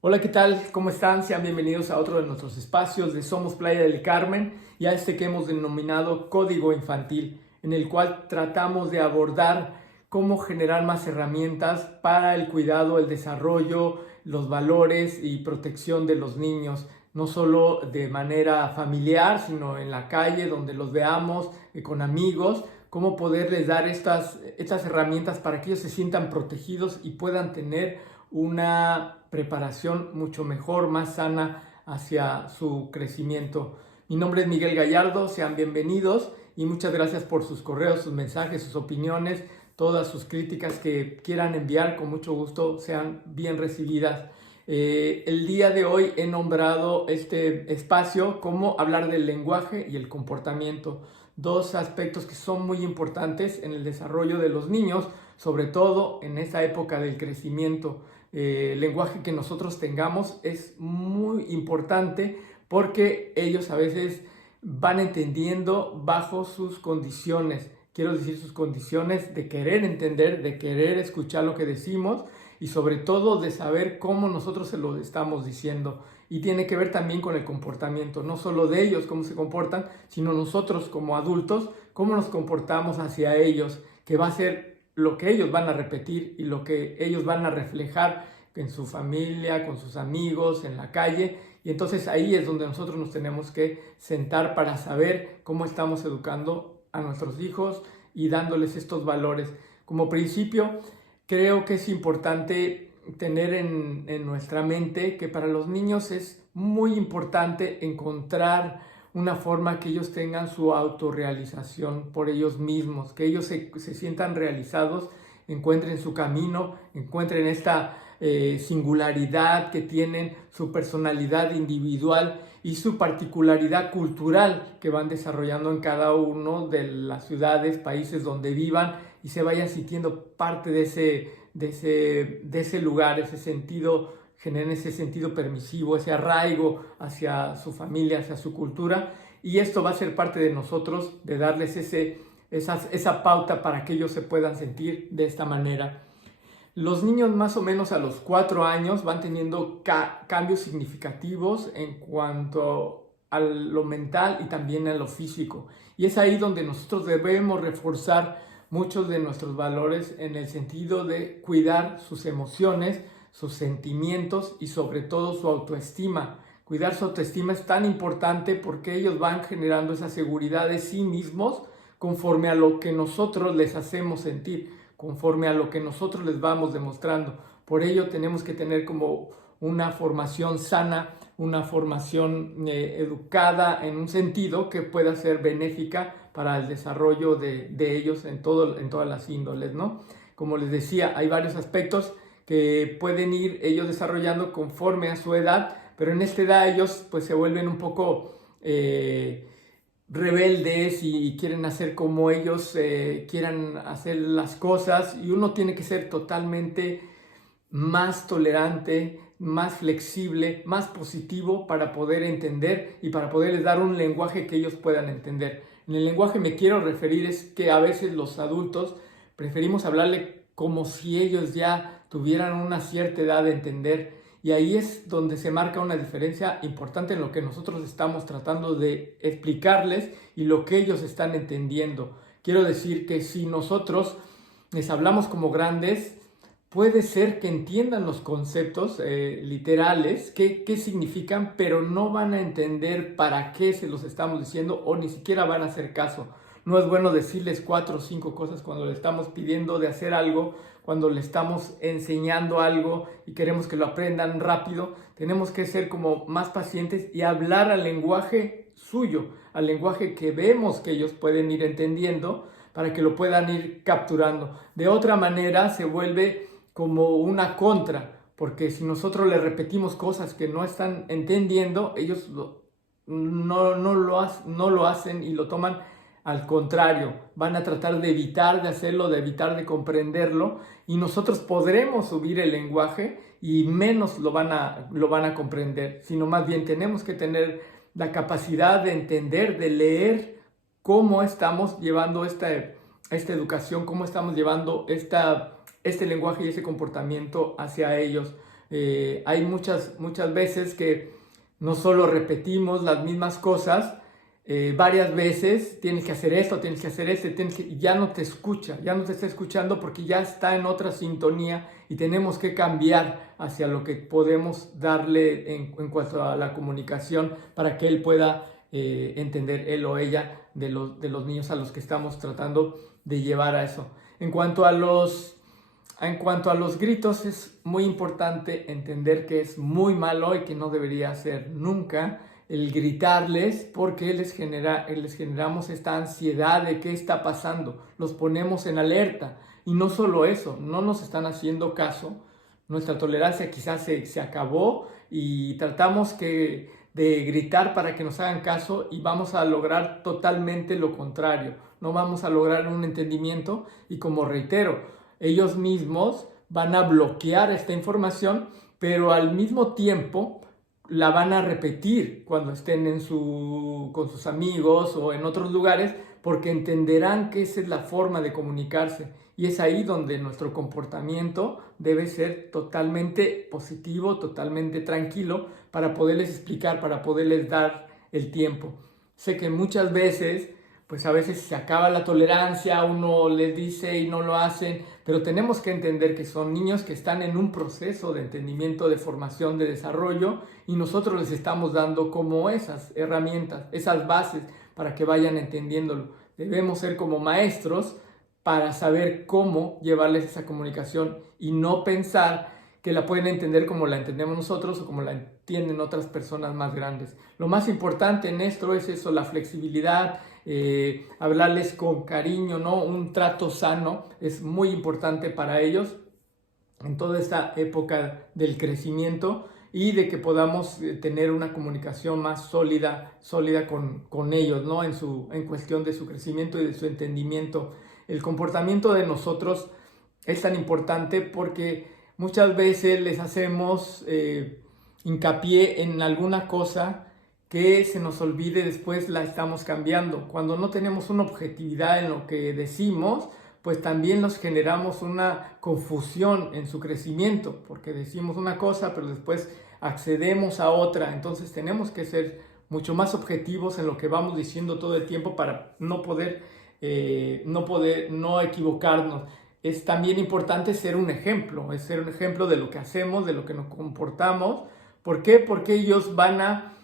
Hola, ¿qué tal? ¿Cómo están? Sean bienvenidos a otro de nuestros espacios de Somos Playa del Carmen y a este que hemos denominado Código Infantil, en el cual tratamos de abordar cómo generar más herramientas para el cuidado, el desarrollo, los valores y protección de los niños, no solo de manera familiar, sino en la calle, donde los veamos, con amigos, cómo poderles dar estas herramientas para que ellos se sientan protegidos y puedan tener una preparación mucho mejor, más sana hacia su crecimiento. Mi nombre es Miguel Gallardo, sean bienvenidos y muchas gracias por sus correos, sus mensajes, sus opiniones, todas sus críticas que quieran enviar, con mucho gusto sean bien recibidas. El día de hoy he nombrado este espacio como hablar del lenguaje y el comportamiento, dos aspectos que son muy importantes en el desarrollo de los niños, sobre todo en esta época del crecimiento. El lenguaje que nosotros tengamos es muy importante porque ellos a veces van entendiendo bajo sus condiciones. Quiero decir, sus condiciones de querer entender, de querer escuchar lo que decimos y sobre todo de saber cómo nosotros se lo estamos diciendo. Y tiene que ver también con el comportamiento, no solo de ellos, cómo se comportan, sino nosotros como adultos, cómo nos comportamos hacia ellos, que va a ser lo que ellos van a repetir y lo que ellos van a reflejar en su familia, con sus amigos, en la calle. Y entonces ahí es donde nosotros nos tenemos que sentar para saber cómo estamos educando a nuestros hijos y dándoles estos valores. Como principio, creo que es importante tener en nuestra mente que para los niños es muy importante encontrar una forma que ellos tengan su autorrealización por ellos mismos, que ellos se sientan realizados, encuentren su camino, encuentren esta singularidad que tienen, su personalidad individual y su particularidad cultural que van desarrollando en cada uno de las ciudades, países donde vivan y se vayan sintiendo parte de ese lugar, ese sentido, generen ese sentido permisivo, ese arraigo hacia su familia, hacia su cultura, y esto va a ser parte de nosotros, de darles esa pauta para que ellos se puedan sentir de esta manera. Los niños más o menos a los 4 años van teniendo cambios significativos en cuanto a lo mental y también a lo físico. Y es ahí donde nosotros debemos reforzar muchos de nuestros valores en el sentido de cuidar sus emociones, sus sentimientos y sobre todo su autoestima. Cuidar su autoestima es tan importante porque ellos van generando esa seguridad de sí mismos conforme a lo que nosotros les hacemos sentir, conforme a lo que nosotros les vamos demostrando. Por ello tenemos que tener como una formación sana, una formación educada en un sentido que pueda ser benéfica para el desarrollo de ellos en todas las índoles, ¿no? Como les decía, hay varios aspectos que pueden ir ellos desarrollando conforme a su edad, pero en esta edad ellos pues se vuelven un poco rebeldes y quieren hacer como ellos quieran hacer las cosas, y uno tiene que ser totalmente más tolerante, más flexible, más positivo para poder entender y para poderles dar un lenguaje que ellos puedan entender. En el lenguaje me quiero referir es que a veces los adultos preferimos hablarle como si ellos ya tuvieran una cierta edad de entender, y ahí es donde se marca una diferencia importante en lo que nosotros estamos tratando de explicarles y lo que ellos están entendiendo. Quiero decir que si nosotros les hablamos como grandes, puede ser que entiendan los conceptos literales, qué significan, pero no van a entender para qué se los estamos diciendo o ni siquiera van a hacer caso. No es bueno decirles 4 o 5 cosas cuando le estamos pidiendo de hacer algo, cuando le estamos enseñando algo y queremos que lo aprendan rápido. Tenemos que ser como más pacientes y hablar al lenguaje suyo, al lenguaje que vemos que ellos pueden ir entendiendo para que lo puedan ir capturando. De otra manera se vuelve como una contra, porque si nosotros les repetimos cosas que no están entendiendo, ellos no lo hacen y lo toman al contrario, van a tratar de evitar de hacerlo, de evitar de comprenderlo, y nosotros podremos subir el lenguaje y menos lo van a comprender, sino más bien tenemos que tener la capacidad de entender, de leer cómo estamos llevando esta educación, cómo estamos llevando este lenguaje y ese comportamiento hacia ellos. Hay muchas veces que no solo repetimos las mismas cosas varias veces, tienes que hacer esto, tienes que hacer esto, ya no te escucha, ya no te está escuchando porque ya está en otra sintonía y tenemos que cambiar hacia lo que podemos darle en cuanto a la comunicación para que él pueda entender, él o ella, de los niños a los que estamos tratando de llevar a eso. En cuanto a los gritos, es muy importante entender que es muy malo y que no debería ser nunca el gritarles, porque les generamos esta ansiedad de qué está pasando, los ponemos en alerta. Y no solo eso, no nos están haciendo caso, nuestra tolerancia quizás se acabó y tratamos de gritar para que nos hagan caso y vamos a lograr totalmente lo contrario, no vamos a lograr un entendimiento y, como reitero, ellos mismos van a bloquear esta información, pero al mismo tiempo la van a repetir cuando estén con sus amigos o en otros lugares, porque entenderán que esa es la forma de comunicarse. Y es ahí donde nuestro comportamiento debe ser totalmente positivo, totalmente tranquilo, para poderles explicar, para poderles dar el tiempo. Sé que muchas veces, pues a veces se acaba la tolerancia, uno les dice y no lo hacen, pero tenemos que entender que son niños que están en un proceso de entendimiento, de formación, de desarrollo, y nosotros les estamos dando como esas herramientas, esas bases para que vayan entendiéndolo. Debemos ser como maestros para saber cómo llevarles esa comunicación y no pensar que la pueden entender como la entendemos nosotros o como la entienden otras personas más grandes. Lo más importante en esto es eso, la flexibilidad, hablarles con cariño, ¿no? Un trato sano es muy importante para ellos en toda esta época del crecimiento y de que podamos tener una comunicación más sólida con ellos, ¿no? En cuestión de su crecimiento y de su entendimiento. El comportamiento de nosotros es tan importante porque muchas veces les hacemos hincapié en alguna cosa que se nos olvide, después la estamos cambiando. Cuando no tenemos una objetividad en lo que decimos, pues también nos generamos una confusión en su crecimiento, porque decimos una cosa, pero después accedemos a otra. Entonces tenemos que ser mucho más objetivos en lo que vamos diciendo todo el tiempo para no equivocarnos. Es también importante ser un ejemplo, es ser un ejemplo de lo que hacemos, de lo que nos comportamos. ¿Por qué? Porque ellos van a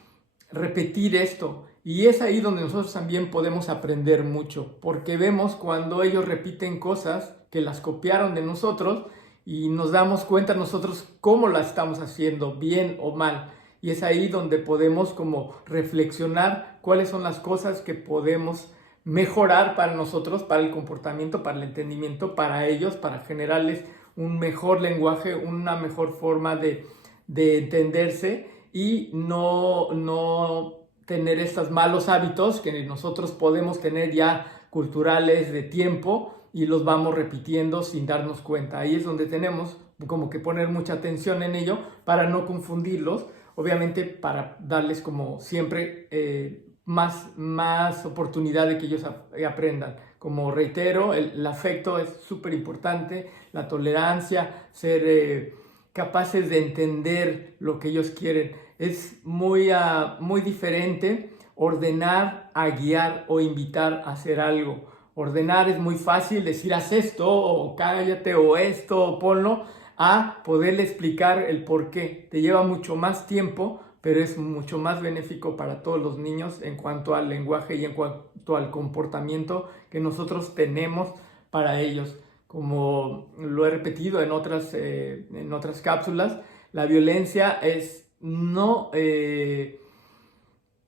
repetir esto, y es ahí donde nosotros también podemos aprender mucho, porque vemos cuando ellos repiten cosas que las copiaron de nosotros y nos damos cuenta nosotros cómo las estamos haciendo, bien o mal, y es ahí donde podemos como reflexionar cuáles son las cosas que podemos mejorar para nosotros, para el comportamiento, para el entendimiento, para ellos, para generarles un mejor lenguaje, una mejor forma de entenderse y no tener estos malos hábitos que nosotros podemos tener ya culturales de tiempo y los vamos repitiendo sin darnos cuenta. Ahí es donde tenemos como que poner mucha atención en ello para no confundirlos, obviamente para darles como siempre más oportunidad de que ellos aprendan. Como reitero, el afecto es súper importante, la tolerancia, ser capaces de entender lo que ellos quieren. Es muy diferente ordenar a guiar o invitar a hacer algo. Ordenar es muy fácil, decir haz esto o cállate o esto o ponlo, a poderle explicar el por qué. Te lleva mucho más tiempo, pero es mucho más benéfico para todos los niños en cuanto al lenguaje y en cuanto al comportamiento que nosotros tenemos para ellos. Como lo he repetido en otras cápsulas, la violencia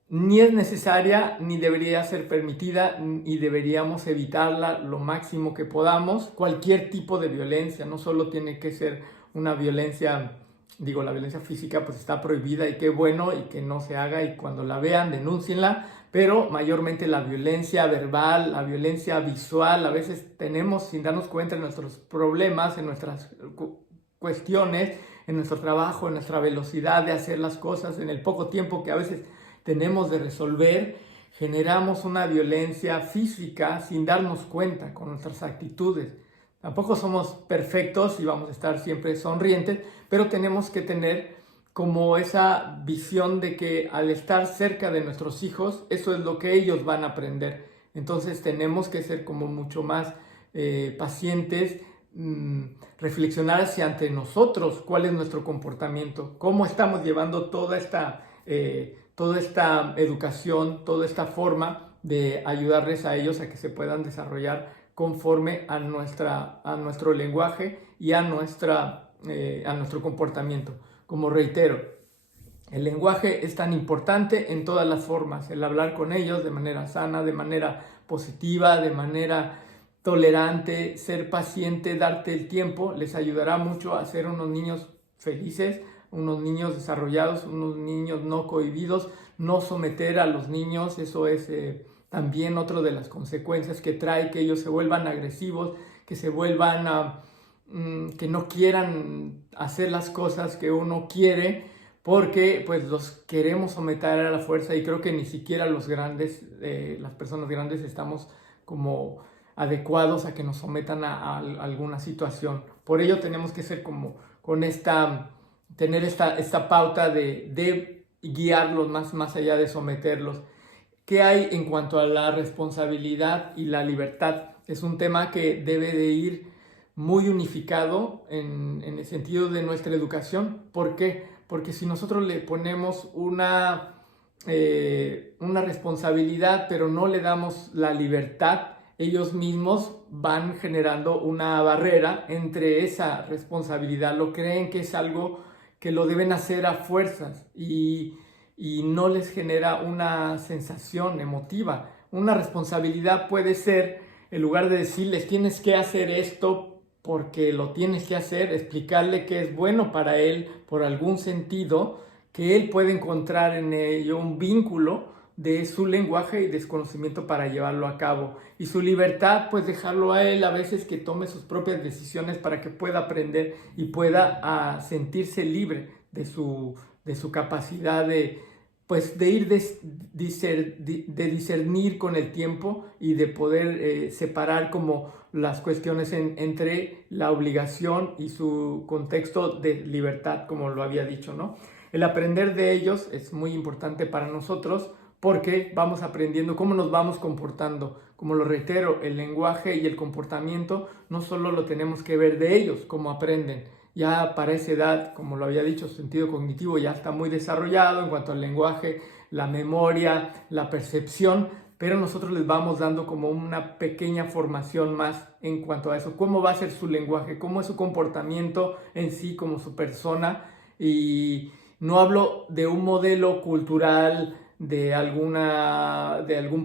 ni es necesaria ni debería ser permitida y deberíamos evitarla lo máximo que podamos. Cualquier tipo de violencia, no solo tiene que ser una violencia, la violencia física pues está prohibida y qué bueno y que no se haga, y cuando la vean denúncienla, pero mayormente la violencia verbal, la violencia visual, a veces tenemos sin darnos cuenta en nuestros problemas, en nuestras cuestiones, en nuestro trabajo, en nuestra velocidad de hacer las cosas, en el poco tiempo que a veces tenemos de resolver, generamos una violencia física sin darnos cuenta con nuestras actitudes. Tampoco somos perfectos y vamos a estar siempre sonrientes, pero tenemos que tener como esa visión de que al estar cerca de nuestros hijos, eso es lo que ellos van a aprender. Entonces tenemos que ser como mucho más pacientes, reflexionar hacia ante nosotros cuál es nuestro comportamiento, cómo estamos llevando toda esta educación, toda esta forma de ayudarles a ellos a que se puedan desarrollar conforme a nuestro lenguaje y a nuestro comportamiento. Como reitero, el lenguaje es tan importante en todas las formas, el hablar con ellos de manera sana, de manera positiva, de manera tolerante, ser paciente, darte el tiempo, les ayudará mucho a ser unos niños felices, unos niños desarrollados, unos niños no cohibidos, no someter a los niños, eso es también otra de las consecuencias que trae, que ellos se vuelvan agresivos, que se vuelvan que no quieran hacer las cosas que uno quiere, porque pues los queremos someter a la fuerza y creo que ni siquiera los grandes, las personas grandes estamos como adecuados a que nos sometan a alguna situación. Por ello tenemos que ser como con tener esta pauta de guiarlos más allá de someterlos. ¿Qué hay en cuanto a la responsabilidad y la libertad? Es un tema que debe de ir muy unificado en el sentido de nuestra educación. ¿Por qué? Porque si nosotros le ponemos una responsabilidad, pero no le damos la libertad, ellos mismos van generando una barrera entre esa responsabilidad. Lo creen que es algo que lo deben hacer a fuerzas y no les genera una sensación emotiva. Una responsabilidad puede ser, en lugar de decirles tienes que hacer esto porque lo tienes que hacer, explicarle que es bueno para él por algún sentido, que él puede encontrar en ello un vínculo de su lenguaje y desconocimiento para llevarlo a cabo. Y su libertad, pues dejarlo a él a veces que tome sus propias decisiones para que pueda aprender y pueda sentirse libre de su capacidad de ir de discernir con el tiempo y de poder separar como las cuestiones entre la obligación y su contexto de libertad, como lo había dicho, ¿no? El aprender de ellos es muy importante para nosotros porque vamos aprendiendo cómo nos vamos comportando. Como lo reitero, el lenguaje y el comportamiento no solo lo tenemos que ver de ellos, cómo aprenden. Ya para esa edad, como lo había dicho, su sentido cognitivo ya está muy desarrollado en cuanto al lenguaje, la memoria, la percepción, pero nosotros les vamos dando como una pequeña formación más en cuanto a eso. ¿Cómo va a ser su lenguaje? ¿Cómo es su comportamiento en sí como su persona? Y no hablo de un modelo cultural de algún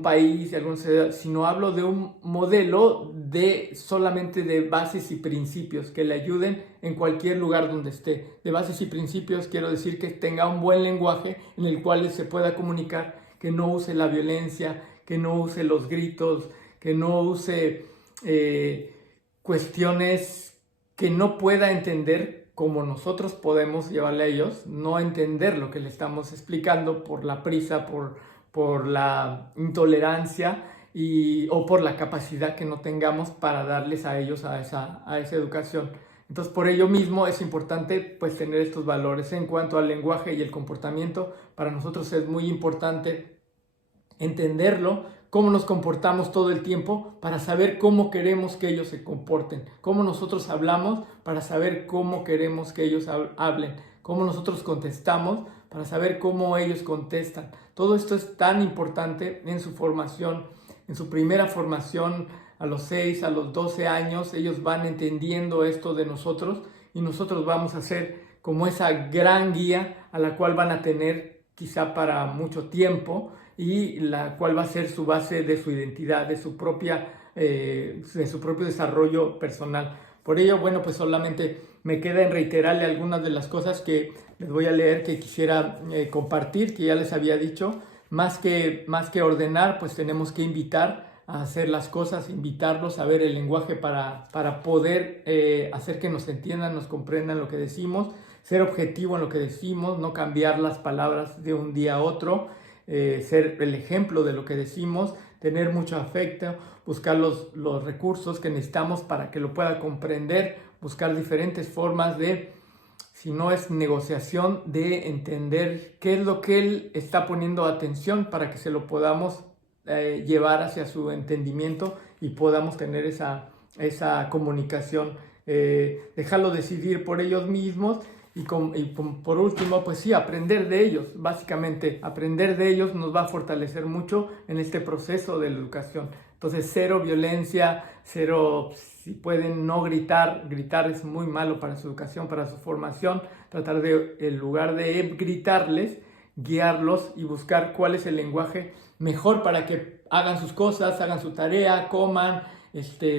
país, de alguna ciudad, sino hablo de un modelo solamente de bases y principios que le ayuden en cualquier lugar donde esté. De bases y principios quiero decir que tenga un buen lenguaje en el cual se pueda comunicar, que no use la violencia, que no use los gritos, que no use cuestiones que no pueda entender como nosotros podemos llevarle a ellos, no entender lo que le estamos explicando por la prisa, por la intolerancia o por la capacidad que no tengamos para darles a ellos a esa educación. Entonces, por ello mismo es importante pues tener estos valores. En cuanto al lenguaje y el comportamiento, para nosotros es muy importante entenderlo, cómo nos comportamos todo el tiempo para saber cómo queremos que ellos se comporten, cómo nosotros hablamos para saber cómo queremos que ellos hablen, cómo nosotros contestamos para saber cómo ellos contestan. Todo esto es tan importante en su formación, en su primera formación a los 6, a los 12 años, ellos van entendiendo esto de nosotros y nosotros vamos a ser como esa gran guía a la cual van a tener quizá para mucho tiempo y la cual va a ser su base de su identidad, de su propio desarrollo personal. Por ello, bueno, pues solamente me queda en reiterarle algunas de las cosas que les voy a leer que quisiera compartir, que ya les había dicho. Más que ordenar, pues tenemos que invitar a hacer las cosas, invitarlos a ver el lenguaje para poder hacer que nos entiendan, nos comprendan lo que decimos, ser objetivo en lo que decimos, no cambiar las palabras de un día a otro, ser el ejemplo de lo que decimos, tener mucho afecto, buscar los recursos que necesitamos para que lo pueda comprender, buscar diferentes formas de, si no es negociación, de entender qué es lo que él está poniendo atención para que se lo podamos llevar hacia su entendimiento y podamos tener esa comunicación, dejarlo decidir por ellos mismos y por último, pues sí, aprender de ellos. Básicamente, aprender de ellos nos va a fortalecer mucho en este proceso de la educación. Entonces, cero violencia, cero, si pueden no gritar, gritar es muy malo para su educación, para su formación, tratar de, en lugar de gritarles, guiarlos y buscar cuál es el lenguaje mejor para que hagan sus cosas, hagan su tarea, coman,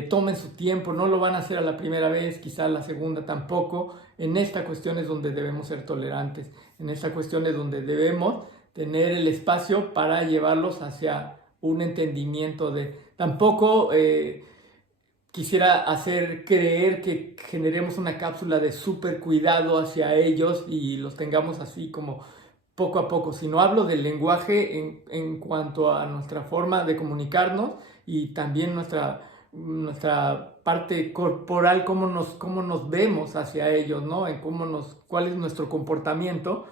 tomen su tiempo, no lo van a hacer a la primera vez, quizá a la segunda tampoco. En esta cuestión es donde debemos ser tolerantes, en esta cuestión es donde debemos tener el espacio para llevarlos hacia un entendimiento de... Tampoco quisiera hacer creer que generemos una cápsula de súper cuidado hacia ellos y los tengamos así como poco a poco, sino hablo del lenguaje en cuanto a nuestra forma de comunicarnos y también nuestra parte corporal, cómo nos vemos hacia ellos, ¿no? En cuál es nuestro comportamiento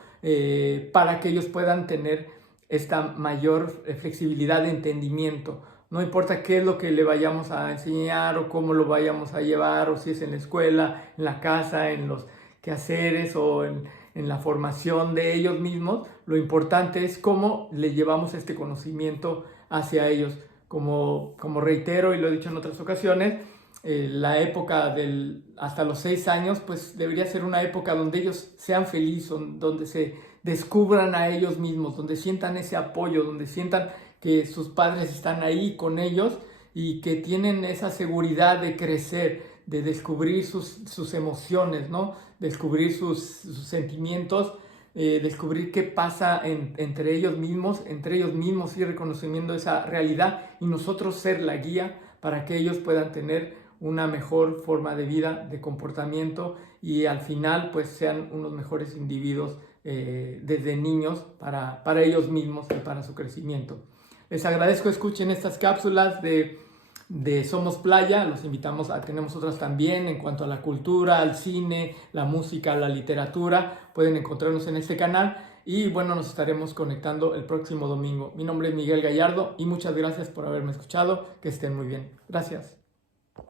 para que ellos puedan tener esta mayor flexibilidad de entendimiento. No importa qué es lo que le vayamos a enseñar o cómo lo vayamos a llevar, o si es en la escuela, en la casa, en los quehaceres o en la formación de ellos mismos, lo importante es cómo le llevamos este conocimiento hacia ellos. Como reitero y lo he dicho en otras ocasiones, la época hasta los 6 años, pues debería ser una época donde ellos sean felices, donde se descubran a ellos mismos, donde sientan ese apoyo, donde sientan que sus padres están ahí con ellos y que tienen esa seguridad de crecer, de descubrir sus emociones, ¿no? Descubrir sus sentimientos, descubrir qué pasa entre ellos mismos y reconociendo esa realidad y nosotros ser la guía para que ellos puedan tener una mejor forma de vida, de comportamiento y al final pues sean unos mejores individuos desde niños para ellos mismos y para su crecimiento. Les agradezco, escuchen estas cápsulas de Somos Playa, los invitamos tenemos otras también en cuanto a la cultura, al cine, la música, la literatura, pueden encontrarnos en este canal y bueno, nos estaremos conectando el próximo domingo. Mi nombre es Miguel Gallardo y muchas gracias por haberme escuchado, que estén muy bien. Gracias.